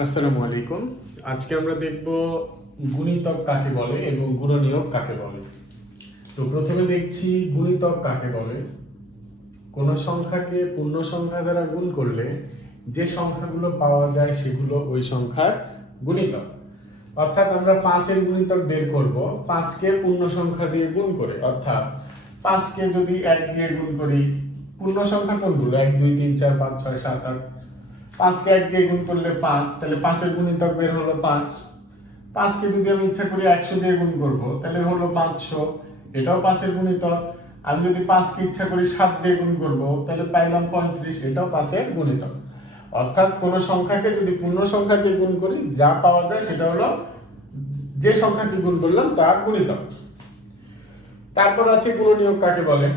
আসসালামু আলাইকুম। আজকে আমরা দেখব গুণিতক কাকে বলে এবং গুণনীয়ক কাকে বলে। তো প্রথমে দেখছি গুণিতক কাকে বলে। কোন সংখ্যাকে পূর্ণ সংখ্যা দ্বারা গুণ করলে যে সংখ্যাগুলো পাওয়া যায় সেগুলো ওই সংখ্যার গুণিতক। অর্থাৎ আমরা পাঁচের গুণিতক বের করব। পাঁচকে পূর্ণ সংখ্যা দিয়ে গুণ করে, অর্থাৎ পাঁচকে যদি এক দিয়ে গুণ করি, পূর্ণ সংখ্যা কোনগুলো? এক, দুই, তিন, চার, পাঁচ, ছয়, সাত, আট পাঁচকে এক দিয়ে গুণ করলে পাঁচ, তাহলে পাঁচের গুণিতক বের হলো পাঁচ। পাঁচকে যদি আমি ইচ্ছা করি একশো দিয়ে গুণ করব, তাহলে হলো পাঁচশো। এটাও পাঁচের গুণিতক। আমি যদি পাঁচকে ইচ্ছা করি সাত দিয়ে গুণ করব, তাহলে পাইলাম পঁয়ত্রিশ, এটাও পাঁচের গুণিতক। অর্থাৎ কোনো সংখ্যাকে যদি পূর্ণ সংখ্যা দিয়ে গুণ করি, যা পাওয়া যায় সেটা হলো যে সংখ্যাকে গুণ করলাম তার গুণিতক। তারপর আছে গুণনীয়ক কাকে বলে?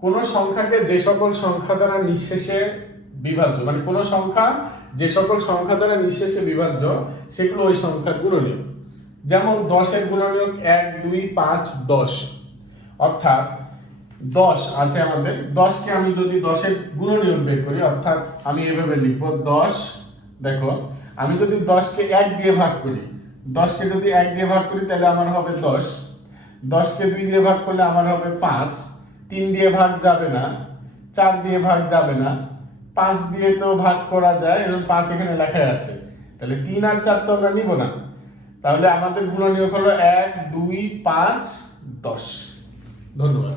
কোন সংখ্যাকে যে সকল সংখ্যা দ্বারা নিঃশেষে বিভাজ্য। মানে কোন সংখ্যা, যে সকল সংখ্যা দ্বারা নিঃশেষে বিভাজ্য, সেগুলো ওই সংখ্যার গুণনীয়ক যেমন দশের গুণনীয়ক এক, দুই, পাঁচ, দশ। অর্থাৎ দশ আছে আমাদের। দশকে আমি যদি দশের গুণনীয়ক বের করি, অর্থাৎ আমি এভাবে লিখব দশ, দেখো, আমি যদি দশকে এক দিয়ে ভাগ করি, দশকে যদি এক দিয়ে ভাগ করি, তাহলে আমার হবে দশ। দশকে দুই দিয়ে ভাগ করলে আমার হবে পাঁচ। তিন দিয়ে ভাগ যাবে না, চার দিয়ে ভাগ যাবে না পাঁচ দিয়ে তো ভাগ করা যায়, এবং পাঁচ এখানে লেখা আছে। তাহলে তিন আর চার তো আমরা নিব না। তাহলে আমাদের গুণনীয় হলো এক, দুই, পাঁচ, দশ। ধন্যবাদ।